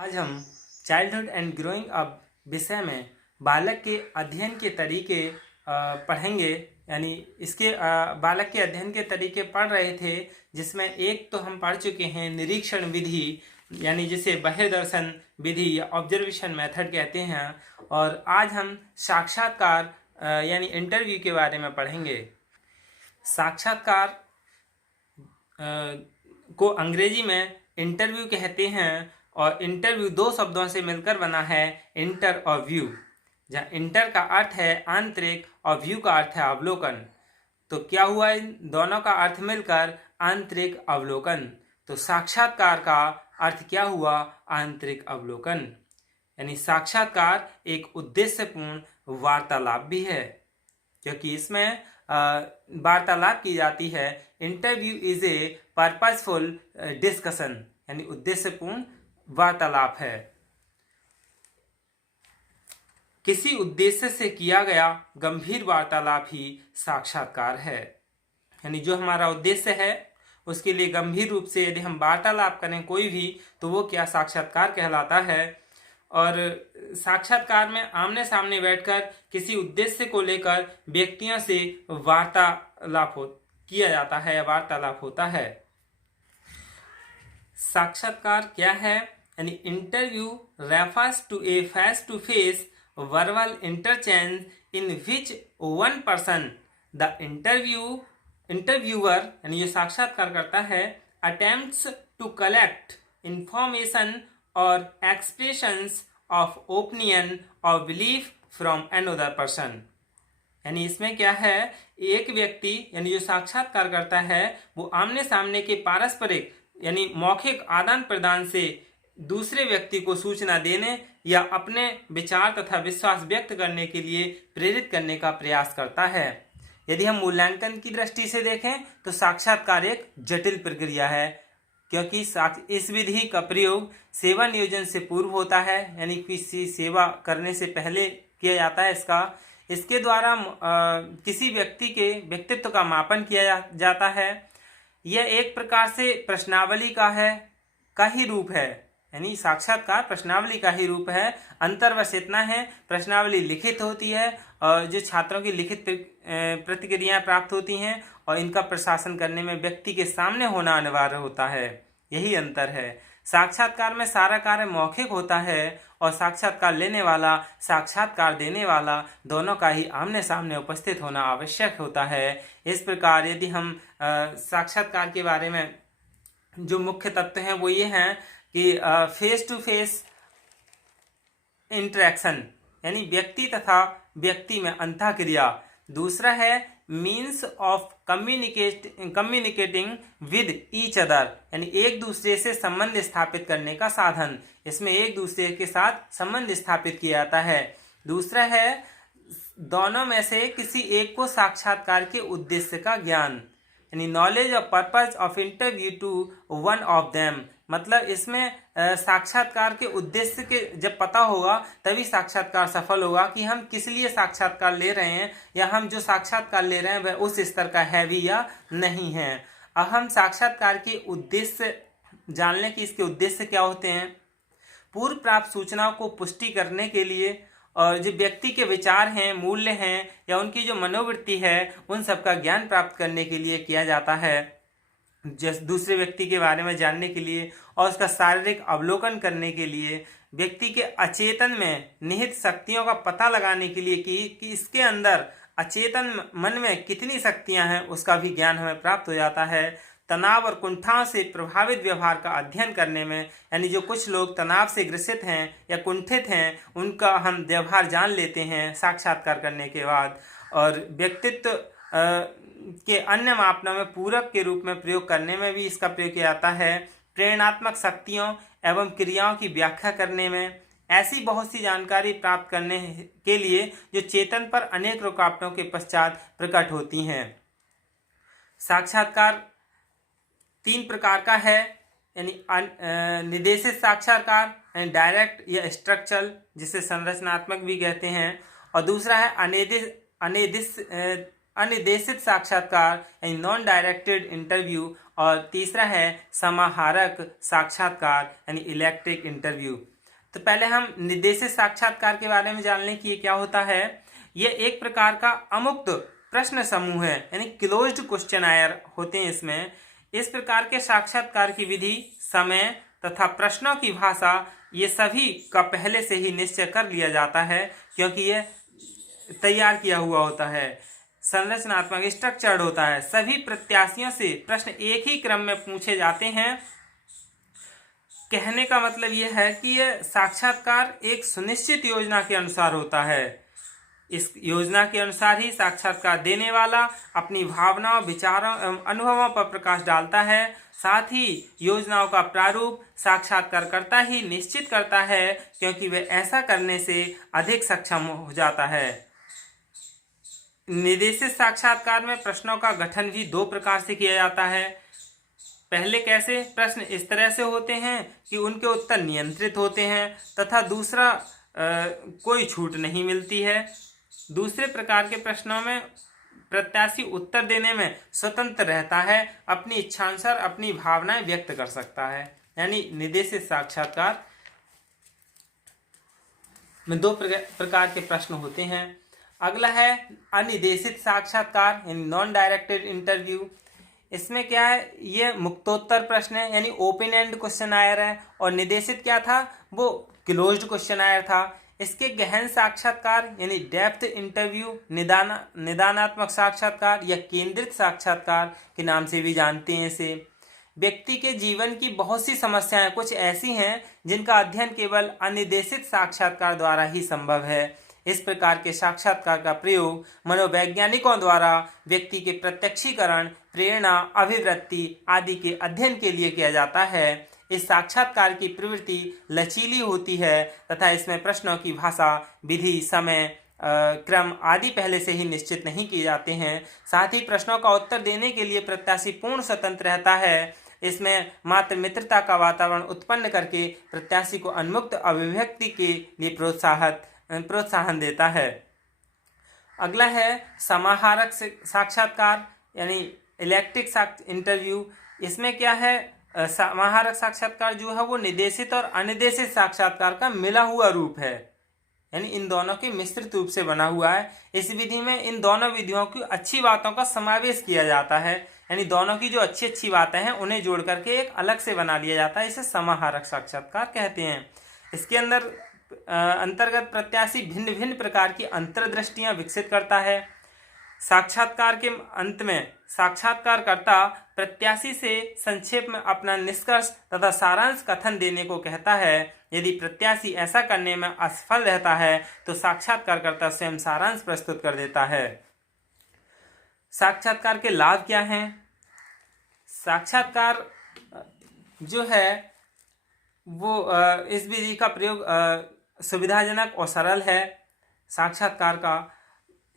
आज हम childhood and growing up विषय में बालक के अध्ययन के तरीके पढ़ेंगे। यानी इसके बालक के अध्ययन के तरीके पढ़ रहे थे, जिसमें एक तो हम पढ़ चुके हैं निरीक्षण विधि, यानी जिसे बहिर्दर्शन विधि या ऑब्जर्वेशन मेथड कहते हैं। और आज हम साक्षात्कार यानी इंटरव्यू के बारे में पढ़ेंगे। साक्षात्कार को अंग्रेजी में इंटरव्यू कहते हैं और इंटरव्यू दो शब्दों से मिलकर बना है, इंटर और व्यू। जहाँ इंटर का अर्थ है आंतरिक और व्यू का अर्थ है अवलोकन। तो क्या हुआ, इन दोनों का अर्थ मिलकर आंतरिक अवलोकन। तो साक्षात्कार का अर्थ क्या हुआ, आंतरिक अवलोकन। यानी साक्षात्कार एक उद्देश्यपूर्ण वार्तालाप भी है, क्योंकि इसमें वार्तालाप की जाती है। Interview is a purposeful discussion, यानी उद्देश्यपूर्ण वार्तालाप है। किसी उद्देश्य से किया गया गंभीर वार्तालाप ही साक्षात्कार है। यानी जो हमारा उद्देश्य है उसके लिए गंभीर रूप से यदि हम वार्तालाप करें कोई भी, तो वो क्या साक्षात्कार कहलाता है। और साक्षात्कार में आमने सामने बैठकर किसी उद्देश्य को लेकर व्यक्तियों से वार्तालाप किया जाता है या वार्तालाप होता है। साक्षात्कार क्या है, यानी interview refers to a face to face verbal interchange in which one person the interviewer, यानी जो साक्षात्कार करता है, अटेम्प्ट्स टू कलेक्ट इंफॉर्मेशन और एक्सप्रेशंस ऑफ ओपिनियन और बिलीफ फ्रॉम अनदर पर्सन। यानी इसमें क्या है, एक व्यक्ति यानी जो साक्षात्कार करता है वो आमने सामने के पारस्परिक यानी मौखिक आदान प्रदान से दूसरे व्यक्ति को सूचना देने या अपने विचार तथा विश्वास व्यक्त करने के लिए प्रेरित करने का प्रयास करता है। यदि हम मूल्यांकन की दृष्टि से देखें तो साक्षात्कार एक जटिल प्रक्रिया है, क्योंकि इस विधि का प्रयोग सेवा नियोजन से पूर्व होता है, यानी किसी सेवा करने से पहले किया जाता है। इसके द्वारा किसी व्यक्ति के व्यक्तित्व का मापन किया जाता है। यह एक प्रकार से प्रश्नावली का ही रूप है, यानी साक्षात्कार प्रश्नावली का ही रूप है। अंतर बस इतना है, प्रश्नावली लिखित होती है और जो छात्रों की लिखित प्रतिक्रियाएं प्राप्त होती हैं, और इनका प्रशासन करने में व्यक्ति के सामने होना अनिवार्य होता है। यही अंतर है। साक्षात्कार में सारा कार्य मौखिक होता है और साक्षात्कार लेने वाला, साक्षात्कार देने वाला, दोनों का ही आमने सामने उपस्थित होना आवश्यक होता है। इस प्रकार यदि हम साक्षात्कार के बारे में जो मुख्य तत्व हैं वो ये हैं कि फेस टू फेस इंटरेक्शन, यानी व्यक्ति तथा व्यक्ति में अंतःक्रिया। दूसरा है means of communicating with each other, यानी एक दूसरे से संबंध स्थापित करने का साधन। इसमें एक दूसरे के साथ संबंध स्थापित किया जाता है। दूसरा है दोनों में से किसी एक को साक्षात्कार के उद्देश्य का ज्ञान, यानी knowledge of purpose of interview to one of them. मतलब इसमें साक्षात्कार के उद्देश्य के जब पता होगा तभी साक्षात्कार सफल होगा कि हम किस लिए साक्षात्कार ले रहे हैं, या हम जो साक्षात्कार ले रहे हैं वह उस स्तर का है भी या नहीं है। अब हम साक्षात्कार के उद्देश्य जान लें कि इसके उद्देश्य क्या होते हैं। पूर्व प्राप्त सूचनाओं को पुष्टि करने के लिए और जो व्यक्ति के विचार हैं, मूल्य हैं, या उनकी जो मनोवृत्ति है, उन सब का ज्ञान प्राप्त करने के लिए किया जाता है। जैसे दूसरे व्यक्ति के बारे में जानने के लिए और उसका शारीरिक अवलोकन करने के लिए, व्यक्ति के अचेतन में निहित शक्तियों का पता लगाने के लिए कि इसके अंदर अचेतन मन में कितनी शक्तियां हैं, उसका भी ज्ञान हमें प्राप्त हो जाता है। तनाव और कुंठाओं से प्रभावित व्यवहार का अध्ययन करने में, यानी जो कुछ लोग तनाव से ग्रसित हैं या कुंठित हैं, उनका हम व्यवहार जान लेते हैं साक्षात्कार करने के बाद। और व्यक्तित्व के अन्य मापनों में पूरक के रूप में प्रयोग करने में भी इसका प्रयोग किया जाता है। प्रेरणात्मक शक्तियों एवं क्रियाओं की व्याख्या करने में, ऐसी बहुत सी जानकारी प्राप्त करने के लिए जो चेतन पर अनेक रुकावटों के पश्चात प्रकट होती हैं। साक्षात्कार 3 प्रकार का है, यानी निर्देशित साक्षात्कार, यानी डायरेक्ट या स्ट्रक्चरल, जिसे संरचनात्मक भी कहते हैं। और दूसरा है अनिर्देशित साक्षात्कार, यानी नॉन डायरेक्टेड इंटरव्यू। और तीसरा है समाहारक साक्षात्कार, यानी इलेक्ट्रिक इंटरव्यू। तो पहले हम निर्देशित साक्षात्कार के बारे में जान लें कि ये क्या होता है। ये एक प्रकार का अमुक्त प्रश्न समूह है, यानी क्लोज्ड क्वेश्चनायर होते हैं इसमें। इस प्रकार के साक्षात्कार की विधि, समय तथा प्रश्नों की भाषा ये सभी का पहले से ही निश्चय कर लिया जाता है, क्योंकि ये तैयार किया हुआ होता है, संरचनात्मक स्ट्रक्चर्ड होता है। सभी प्रत्याशियों से प्रश्न एक ही क्रम में पूछे जाते हैं। कहने का मतलब यह है कि यह साक्षात्कार एक सुनिश्चित योजना के अनुसार होता है। इस योजना के अनुसार ही साक्षात्कार देने वाला अपनी भावनाओं, विचारों एवं अनुभवों पर प्रकाश डालता है। साथ ही योजनाओं का प्रारूप साक्षात्कारकर्ता ही निश्चित करता है, क्योंकि वह ऐसा करने से अधिक सक्षम हो जाता है। निर्देशित साक्षात्कार में प्रश्नों का गठन भी दो प्रकार से किया जाता है। पहले कैसे? प्रश्न इस तरह से होते हैं कि उनके उत्तर नियंत्रित होते हैं तथा दूसरा कोई छूट नहीं मिलती है। दूसरे प्रकार के प्रश्नों में प्रत्याशी उत्तर देने में स्वतंत्र रहता है, अपनी इच्छानुसार अपनी भावनाएं व्यक्त कर सकता है। यानी निर्देशित साक्षात्कार में दो प्रकार के प्रश्न होते हैं। अगला है अनिर्देशित साक्षात्कार, यानी नॉन डायरेक्टेड इंटरव्यू। इसमें क्या है? ये मुक्तोत्तर प्रश्न है, यानी ओपन एंड क्वेश्चन आयर है। और निर्देशित क्या था? वो क्लोज्ड क्वेश्चन आयर था। इसके गहन साक्षात्कार यानी डेप्थ इंटरव्यू, निदानात्मक साक्षात्कार या केंद्रित साक्षात्कार के नाम से भी जानते हैं इसे। व्यक्ति के जीवन की बहुत सी समस्याएं कुछ ऐसी हैं जिनका अध्ययन केवल अनिर्देशित साक्षात्कार द्वारा ही संभव है। इस प्रकार के साक्षात्कार का प्रयोग मनोवैज्ञानिकों द्वारा व्यक्ति के प्रत्यक्षीकरण, प्रेरणा, अभिवृत्ति आदि के अध्ययन के लिए किया जाता है। इस साक्षात्कार की प्रवृत्ति लचीली होती है तथा इसमें प्रश्नों की भाषा, विधि, समय, क्रम आदि पहले से ही निश्चित नहीं किए जाते हैं। साथ ही प्रश्नों का उत्तर देने के लिए प्रत्याशी पूर्ण स्वतंत्र रहता है। इसमें मात्र मित्रता का वातावरण उत्पन्न करके प्रत्याशी को उन्मुक्त अभिव्यक्ति के लिए प्रोत्साहन देता है। अगला है समाहारक साक्षात्कार यानी इलेक्ट्रिक इंटरव्यू। इसमें क्या है? समाहारक साक्षात्कार जो है वो निर्देशित और अनिर्देशित साक्षात्कार का मिला हुआ रूप है, यानी इन दोनों के मिश्रित रूप से बना हुआ है। इस विधि में इन दोनों विधियों की अच्छी बातों का समावेश किया जाता है, यानी दोनों की जो अच्छी अच्छी बातें हैं उन्हें जोड़ करके एक अलग से बना लिया जाता है। इसे समाहारक साक्षात्कार कहते हैं। इसके अंतर्गत प्रत्याशी भिन्न भिन्न प्रकार की अंतर्दृष्टियां विकसित करता है। साक्षात्कार के अंत में साक्षात्कारकर्ता प्रत्याशी से संक्षेप में अपना निष्कर्ष तथा सारांश कथन देने को कहता है। यदि प्रत्याशी ऐसा करने में असफल रहता है तो साक्षात्कारकर्ता स्वयं सारांश प्रस्तुत कर देता है। साक्षात्कार के लाभ क्या हैं? साक्षात्कार जो है वो इस विधि का प्रयोग सुविधाजनक और सरल है। साक्षात्कार का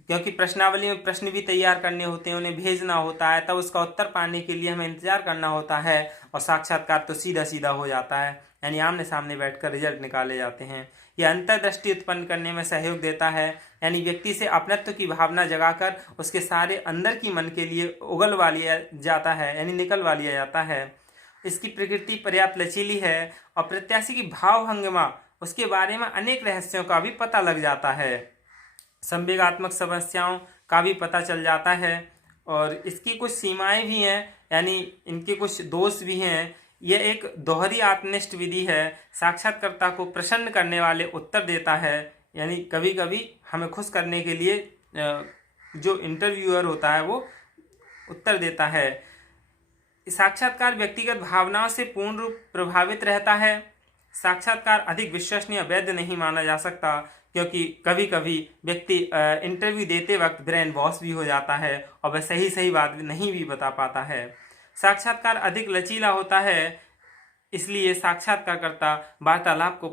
क्योंकि प्रश्नावली में प्रश्न भी तैयार करने होते हैं, उन्हें भेजना होता है, तब उसका उत्तर पाने के लिए हमें इंतजार करना होता है। और साक्षात्कार तो सीधा सीधा हो जाता है, यानी आमने सामने बैठकर रिजल्ट निकाले जाते हैं। यह अंतर्दृष्टि उत्पन्न करने में सहयोग देता है, यानी व्यक्ति से अपनत्व की भावना जगाकर उसके सारे अंदर की मन के लिए उगलवा लिया जाता है, यानी निकलवा लिया जाता है। इसकी प्रकृति पर्याप्त लचीली है और प्रत्याशी की भाव भंगिमा, उसके बारे में अनेक रहस्यों का भी पता लग जाता है। संवेगात्मक समस्याओं का भी पता चल जाता है और इसकी कुछ सीमाएं भी हैं, यानी इनके कुछ दोष भी हैं। यह एक दोहरी आत्मनिष्ठ विधि है। साक्षात्कारकर्ता को प्रसन्न करने वाले उत्तर देता है, यानी कभी कभी हमें खुश करने के लिए जो इंटरव्यूअर होता है वो उत्तर देता है। साक्षात्कार व्यक्तिगत भावनाओं से पूर्ण रूप प्रभावित रहता है। साक्षात्कार अधिक विश्वसनीय वैध नहीं माना जा सकता, क्योंकि कभी कभी व्यक्ति इंटरव्यू देते वक्त ब्रेन वॉश भी हो जाता है और वह सही बात नहीं भी बता पाता है। साक्षात्कार अधिक लचीला होता है, इसलिए साक्षात्कारकर्ता वार्तालाप को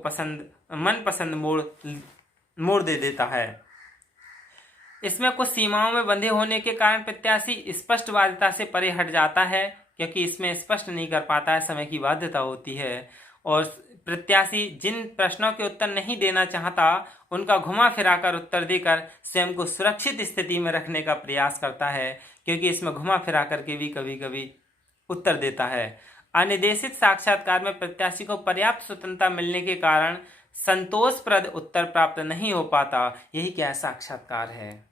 मनपसंद मोड़ दे देता है। इसमें कुछ सीमाओं में बंधे होने के कारण प्रत्याशी स्पष्टवादिता से परे हट जाता है, क्योंकि इसमें स्पष्ट नहीं कर पाता है, समय की बाध्यता होती है। और प्रत्याशी जिन प्रश्नों के उत्तर नहीं देना चाहता उनका घुमा फिराकर उत्तर देकर स्वयं को सुरक्षित स्थिति में रखने का प्रयास करता है, क्योंकि इसमें घुमा फिरा करके भी कभी कभी उत्तर देता है। अनिर्देशित साक्षात्कार में प्रत्याशी को पर्याप्त स्वतंत्रता मिलने के कारण संतोषप्रद उत्तर प्राप्त नहीं हो पाता। यही क्या है? साक्षात्कार है।